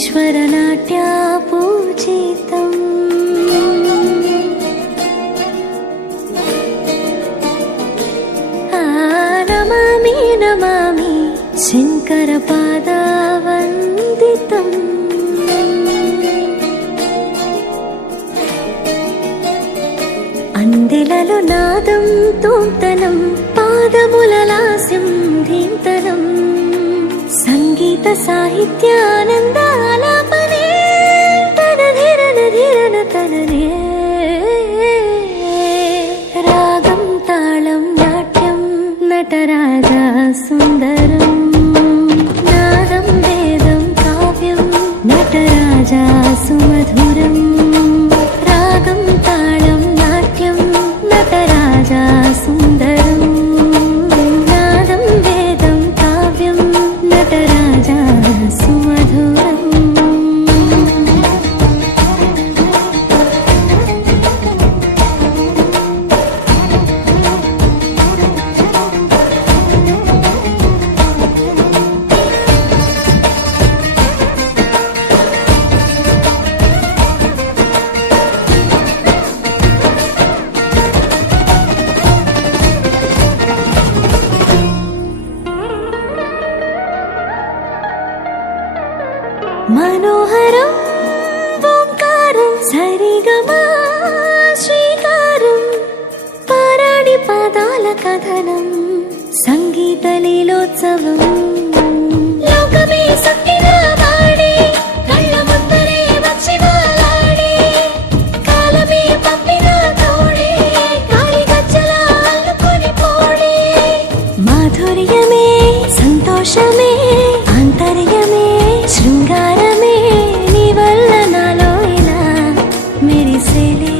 ఈశ్వరనాట్య పూజితం నమామి నమామి శంకర పాదవందితం అందెలలో నాదం తోంతనం పాదముల లాస్యం ధీంతనం సంగీత సాహిత్యానందాలాపనే తన ధీరన ధీరన తననే రాగం తాళం నాట్యం నటరాజా సుందరం నాదం వేదం కావ్యం నటరాజా సుమధురం రాగం తాళం నాట్యం నటరాజా సుందరం నాదం వేదం కావ్యం నటరాజా సుమధురం మనోహరం ఓంకారం సరిగమా శ్రీకారం పారాడి పాదాల కథనం సంగీత లీలోత్సవం లోకమే సక్కినా వాడి కళ్ళ ముందరే వచ్చి వాలాడి కాలమే పంపిన తోడే కాలి గజ్జలా అల్లుకొని పోడే మాధుర్యమే సంతోషమే ఆంతర్యమే శృంగారమే నీ వల్ల నాలో ఇలా మెరిసేలే